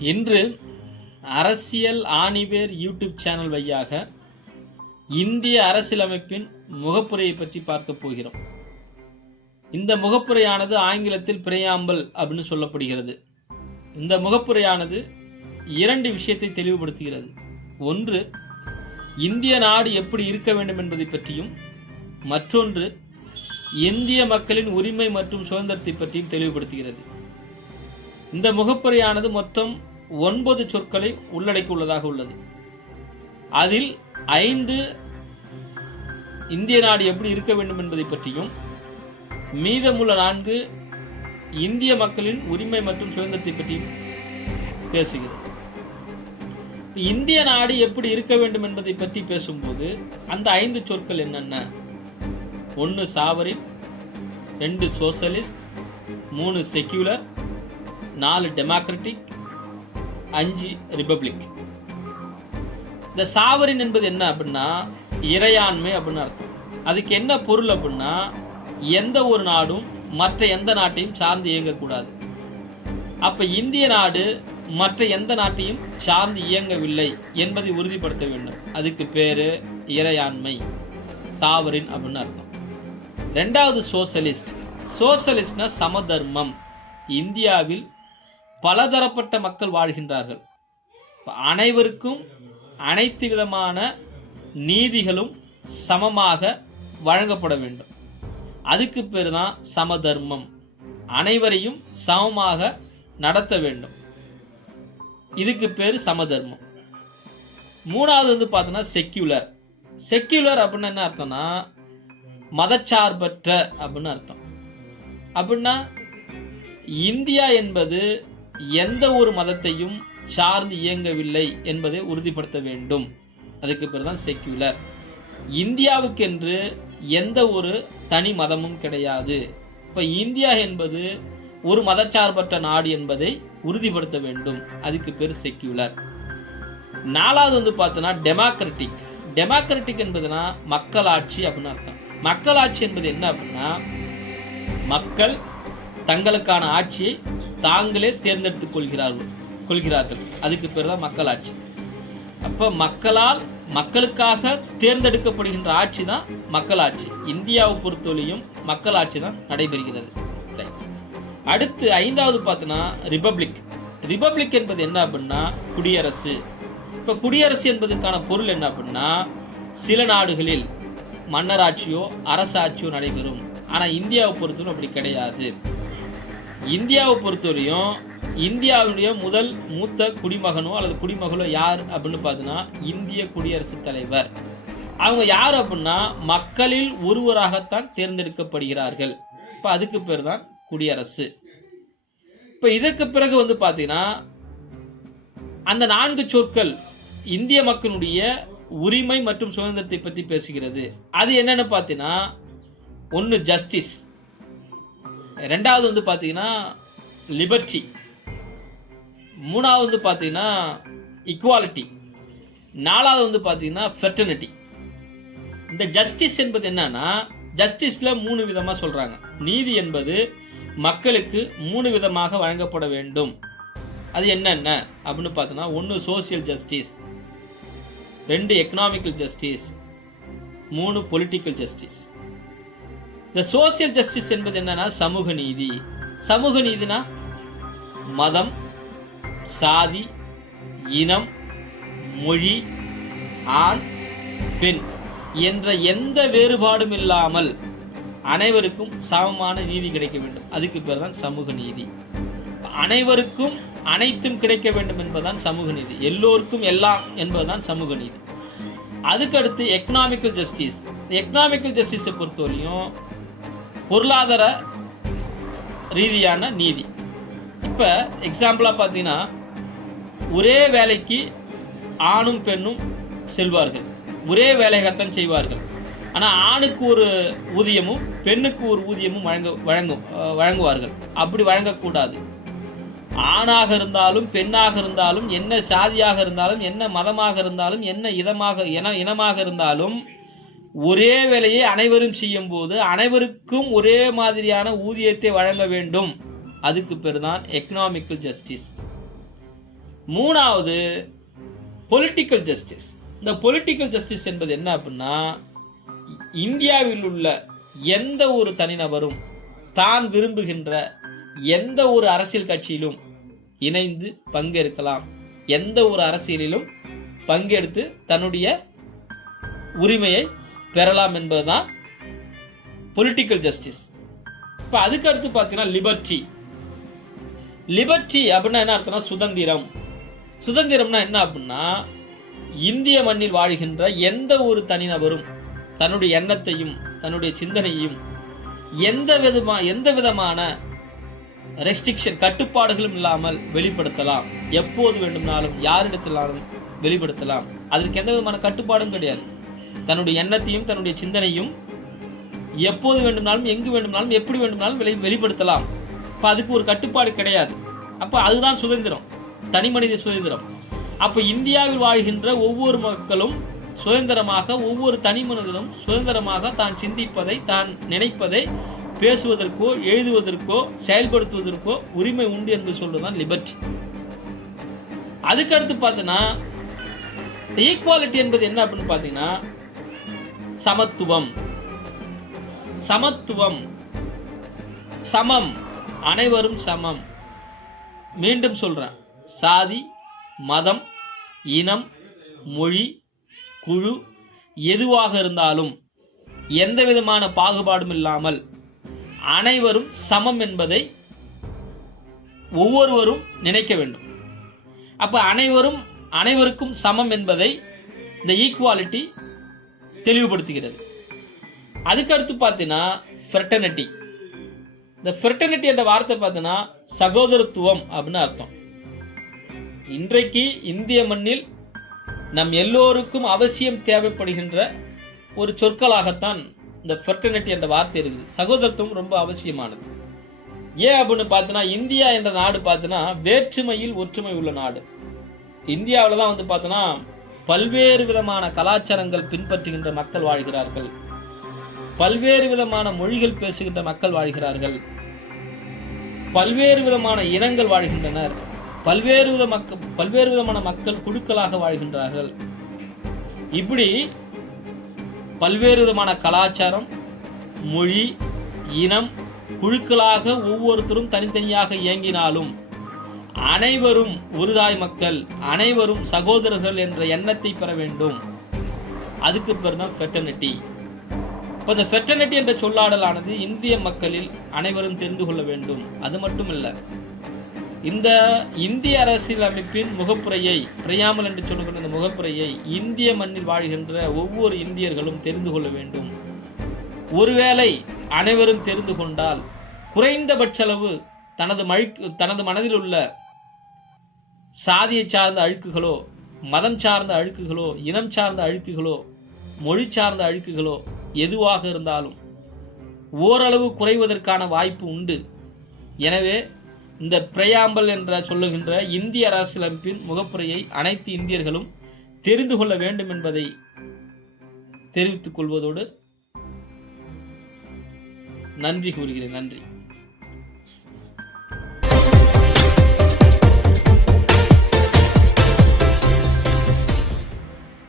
இன்று அரசியல் ஆணிவேர் யூடியூப் சேனல் வழியாக இந்திய அரசியலமைப்பின் முகப்புரையை பற்றி பார்க்க போகிறோம். இந்த முகப்புரையானது ஆங்கிலத்தில் பிரையாம்பல் அப்படின்னு சொல்லப்படுகிறது. இந்த முகப்புரையானது இரண்டு விஷயத்தை தெளிவுபடுத்துகிறது. ஒன்று இந்திய நாடு எப்படி இருக்க வேண்டும் என்பதை பற்றியும் மற்றொன்று இந்திய மக்களின் உரிமை மற்றும் சுதந்திரத்தை பற்றியும் தெளிவுபடுத்துகிறது. இந்த முகப்புரையானது மொத்தம் ஒன்பது சொற்களை உள்ளடக்கியுள்ளதாக உள்ளது. அதில் ஐந்து இந்திய நாடு எப்படி இருக்க வேண்டும் என்பதை பற்றியும் மீதமுள்ள நான்கு இந்திய மக்களின் உரிமை மற்றும் சுதந்திரத்தை பற்றியும் பேசுகிறது. இந்திய நாடு எப்படி இருக்க வேண்டும் என்பதை பற்றி பேசும்போது அந்த ஐந்து சொற்கள் என்னென்ன? ஒன்று சாவரின் ரெண்டு சோசலிஸ்ட் மூணு செக்யூலர் நாலு டெமோக்ராட்டிக் அஞ்சு ரிப்பப்ளிக் இந்த சாவரின் என்பது என்ன அப்படின்னா இறையாண்மை அப்படின்னு அர்த்தம். அதுக்கு என்ன பொருள் அப்படின்னா எந்த ஒரு நாடும் மற்ற எந்த நாட்டையும் சார்ந்து இயங்கக்கூடாது. அப்போ இந்திய நாடு மற்ற எந்த நாட்டையும் சார்ந்து இயங்கவில்லை என்பதை உறுதிப்படுத்த வேண்டும். அதுக்கு பேர் இறையாண்மை சாவரின் அப்படின்னு அர்த்தம். ரெண்டாவது சோசலிஸ்ட் சோசலிஸ்ட்னா சமதர்மம். இந்தியாவில் பலதரப்பட்ட மக்கள் வாழ்கின்றார்கள். அனைவருக்கும் அனைத்து விதமான நீதிகளும் சமமாக வழங்கப்பட வேண்டும். அதுக்கு பேர் தான் சமதர்மம். அனைவரையும் சமமாக நடத்த வேண்டும். இதுக்கு பேர் சமதர்மம். மூணாவது வந்து பார்த்தோன்னா செக்யூலர் செக்யூலர் அப்படின்னு என்ன அர்த்தம்னா மதச்சார்பற்ற அப்படின்னு அர்த்தம். அப்படின்னா இந்தியா என்பது எந்த ஒரு மதத்தையும் சார்ந்து இயங்கவில்லை என்பதை உறுதிப்படுத்த வேண்டும். அதுக்கு பேர் தான் செக்யூலர் இந்தியாவுக்கென்று எந்த ஒரு தனி மதமும் கிடையாது. இப்போ இந்தியா என்பது ஒரு மதச்சார்பற்ற நாடு என்பதை உறுதிப்படுத்த வேண்டும். அதுக்கு பேர் செக்யூலர் நாலாவது வந்து பார்த்தோன்னா டெமோக்ராட்டிக் டெமோக்ராட்டிக் என்பதுனா மக்களாட்சி அப்படின்னு அர்த்தம். மக்களாட்சி என்பது என்ன அப்படின்னா மக்கள் தங்களுக்கான ஆட்சியை தாங்களே தேர்ந்தெடுத்துக் கொள்கிறார்கள். கொள்கிறார்கள் அதுக்கு பேர் தான் மக்களாட்சி. அப்போ மக்களால் மக்களுக்காக தேர்ந்தெடுக்கப்படுகின்ற ஆட்சி தான் மக்களாட்சி. இந்தியாவை பொறுத்தவரையும் மக்களாட்சி தான் நடைபெறுகிறது. அடுத்து ஐந்தாவது பார்த்தோன்னா ரிபப்ளிக். ரிபப்ளிக் என்பது என்ன அப்படின்னா குடியரசு. இப்போ குடியரசு என்பதற்கான பொருள் என்ன அப்படின்னா சில நாடுகளில் மன்னராட்சியோ அரசாட்சியோ நடைபெறும். ஆனால் இந்தியாவை பொறுத்தவரை அப்படி கிடையாது. இந்தியாவை பொறுத்தவரையும் இந்தியாவுடைய முதல் மூத்த குடிமகனோ அல்லது குடிமகளோ யார் அப்படின்னு பார்த்தீங்கன்னா இந்திய குடியரசுத் தலைவர். அவங்க யார் அப்படின்னா மக்களில் ஒருவராகத்தான் தேர்ந்தெடுக்கப்படுகிறார்கள். இப்போ அதுக்கு பேர் தான் குடியரசு. இப்போ இதற்கு பிறகு வந்து பார்த்தீங்கன்னா அந்த நான்கு சொற்கள் இந்திய மக்களுடைய உரிமை மற்றும் சுதந்திரத்தை பற்றி பேசுகிறது. அது என்னென்னு பார்த்தீங்கன்னா ஒன்று ஜஸ்டிஸ் ரெண்டாவது வந்து பார்த்தீங்கன்னா லிபர்ட்டி மூணாவது வந்து பார்த்தீங்கன்னா இக்குவாலிட்டி நாலாவது வந்து பார்த்தீங்கன்னா ஃபெர்டர்னிட்டி இந்த ஜஸ்டிஸ் என்பது என்னன்னா ஜஸ்டிஸில் மூணு விதமாக சொல்கிறாங்க நீதி என்பது மக்களுக்கு மூணு விதமாக வழங்கப்பட வேண்டும். அது என்னென்ன? அப்படின்னு பார்த்தோன்னா ஒன்று சோசியல் ஜஸ்டிஸ் ரெண்டு எக்கனாமிக்கல் ஜஸ்டிஸ் மூணு பொலிட்டிக்கல் ஜஸ்டிஸ் இந்த சோசியல் ஜஸ்டிஸ் என்பது என்னன்னா சமூக நீதி. சமூக நீதினா மதம் சாதி இனம் மொழி ஆண் பெண் என்ற எந்த வேறுபாடும் இல்லாமல் அனைவருக்கும் சமமான நீதி கிடைக்க வேண்டும். அதுக்கு பேர் தான் சமூக நீதி. அனைவருக்கும் அனைத்தும் கிடைக்க வேண்டும் என்பதுதான் சமூக நீதி. எல்லோருக்கும் எல்லாம் என்பதுதான் சமூக நீதி. அதுக்கடுத்து எக்கனாமிக்கல் ஜஸ்டிஸ் எக்கனாமிக்கல் ஜஸ்டிஸை பொறுத்தவரையும் பொருளாதார ரீதியான நீதி. இப்போ எக்ஸாம்பிளாக பார்த்தீங்கன்னா ஒரே வேலைக்கு ஆணும் பெண்ணும் செல்வார்கள். ஒரே வேலைகத்தான் செய்வார்கள். ஆனால் ஆணுக்கு ஒரு ஊதியமும் பெண்ணுக்கு ஒரு ஊதியமும் வழங்க வழங்கும் வழங்குவார்கள். அப்படி வழங்கக்கூடாது. ஆணாக இருந்தாலும் பெண்ணாக இருந்தாலும் என்ன சாதியாக இருந்தாலும் என்ன மதமாக இருந்தாலும் என்ன இதமாக இன இனமாக இருந்தாலும் ஒரே வேலையை அனைவரும் செய்யும் போது அனைவருக்கும் ஒரே மாதிரியான ஊதியத்தை வழங்க வேண்டும். அதுக்கு பேர் தான் எக்கனாமிக்கல் ஜஸ்டிஸ் மூணாவது பொலிட்டிக்கல் ஜஸ்டிஸ் இந்த பொலிட்டிக்கல் ஜஸ்டிஸ் என்பது என்ன அப்படின்னா இந்தியாவில் உள்ள எந்த ஒரு தனிநபரும் தான் விரும்புகின்ற எந்த ஒரு அரசியல் கட்சியிலும் இணைந்து பங்கேற்கலாம். எந்த ஒரு அரசியலிலும் பங்கெடுத்து தன்னுடைய உரிமையை பெறலாம் என்பது தான் பொலிட்டிக்கல் ஜஸ்டிஸ் இப்போ அதுக்கு அடுத்து பார்த்தீங்கன்னா லிபர்ட்டி லிபர்ட்டி அப்படின்னா என்ன அர்த்தம்னா சுதந்திரம். சுதந்திரம்னா என்ன அப்படின்னா இந்திய மண்ணில் வாழ்கின்ற எந்த ஒரு தனிநபரும் தன்னுடைய எண்ணத்தையும் தன்னுடைய சிந்தனையையும் எந்த விதமா எந்த விதமான ரெஸ்ட்ரிக்ஷன் கட்டுப்பாடுகளும் இல்லாமல் வெளிப்படுத்தலாம். எப்போது வேண்டுமானாலும் யாரிடத்திலாலும் வெளிப்படுத்தலாம். அதற்கு எந்த விதமான கட்டுப்பாடும் கிடையாது. தன்னுடைய எண்ணத்தையும் தன்னுடைய சிந்தனையும் எப்போது வேண்டுமானாலும் எங்கு வேண்டுமானாலும் எப்படி வேண்டுமானாலும் வெளி வெளிப்படுத்தலாம். அப்போ அதுக்கு ஒரு கட்டுப்பாடு கிடையாது. அப்போ அதுதான் சுதந்திரம். தனி மனித சுதந்திரம். அப்போ இந்தியாவில் வாழ்கின்ற ஒவ்வொரு மக்களும் சுதந்திரமாக ஒவ்வொரு தனி மனிதனும் சுதந்திரமாக தான் சிந்திப்பதை தான் நினைப்பதை பேசுவதற்கோ எழுதுவதற்கோ செயல்படுத்துவதற்கோ உரிமை உண்டு என்று சொல்வதுதான் லிபர்ட்டி அதுக்கடுத்து பார்த்தீங்கன்னா ஈக்குவாலிட்டி என்பது என்ன அப்படின்னு பார்த்தீங்கன்னா சமத்துவம். சமத்துவம். சமம். அனைவரும் சமம். மீண்டும் சொல்றேன். சாதி மதம் இனம் மொழி குழு எதுவாக இருந்தாலும் எந்த விதமான பாகுபாடும் இல்லாமல் அனைவரும் சமம் என்பதை ஒவ்வொருவரும் நினைக்க வேண்டும். அப்போ அனைவரும் அனைவருக்கும் சமம் என்பதை இந்த ஈக்குவாலிட்டி தெளிவுபடுத்துகிறது. அதுக்கடுத்து பார்த்தீங்கன்னா ஃப்ரெட்டர்னிட்டி இந்த ஃப்ரெட்டர்னிட்டி என்ற வார்த்தை பார்த்தீங்கன்னா சகோதரத்துவம் அப்படின்னு அர்த்தம். இன்றைக்கு இந்திய மண்ணில் நம் எல்லோருக்கும் அவசியம் தேவைப்படுகின்ற ஒரு சொற்களாகத்தான் இந்த ஃபெர்டர்னிட்டி என்ற வார்த்தை இருக்குது. சகோதரத்துவம் ரொம்ப அவசியமானது. ஏன் அப்படின்னு பார்த்தோன்னா இந்தியா என்ற நாடு பார்த்தோன்னா வேற்றுமையில் ஒற்றுமை உள்ள நாடு. இந்தியாவில் தான் வந்து பார்த்தோன்னா பல்வேறு விதமான கலாச்சாரங்கள் பின்பற்றுகின்ற மக்கள் வாழ்கிறார்கள். பல்வேறு விதமான மொழிகள் பேசுகின்ற மக்கள் வாழ்கிறார்கள். பல்வேறு விதமான இனங்கள் வாழ்கின்றனர். பல்வேறு வித மக்கள் பல்வேறு விதமான மக்கள் குழுக்களாக வாழ்கின்றார்கள். இப்படி பல்வேறு விதமான கலாச்சாரம் மொழி இனம் குழுக்களாக ஒவ்வொருத்தரும் தனித்தனியாக இயங்கினாலும் அனைவரும் உருதாய் மக்கள் அனைவரும் சகோதரர்கள் என்ற எண்ணத்தை பெற வேண்டும். அதுக்கு பேர் தான் ஃபெட்டர்னிட்டி இப்போ இந்த ஃபெட்டர்னிட்டி என்ற சொல்லாடலானது இந்திய மக்களில் அனைவரும் தெரிந்து கொள்ள வேண்டும். அது மட்டும் இல்லை இந்த இந்திய அரசியல் அமைப்பின் முகப்புரையை பிரியாமல் என்று சொல்லுகின்ற இந்த முகப்புரையை இந்திய மண்ணில் வாழ்கின்ற ஒவ்வொரு இந்தியர்களும் தெரிந்து கொள்ள வேண்டும். ஒருவேளை அனைவரும் தெரிந்து கொண்டால் குறைந்தபட்ச அளவு தனது மழை தனது மனதில் உள்ள சாதியை சார்ந்த அழுக்குகளோ மதம் சார்ந்த அழுக்குகளோ இனம் சார்ந்த அழுக்குகளோ மொழி சார்ந்த அழுக்குகளோ எதுவாக இருந்தாலும் ஓரளவு குறைவதற்கான வாய்ப்பு உண்டு. எனவே இந்த பிரயாம்பல் என்ற சொல்லுகின்ற இந்திய அரசியலமைப்பின் முகப்புரையை அனைத்து இந்தியர்களும் தெரிந்து கொள்ள வேண்டும் என்பதை தெரிவித்துக் கொள்வதோடு நன்றி கூறுகிறேன். நன்றி.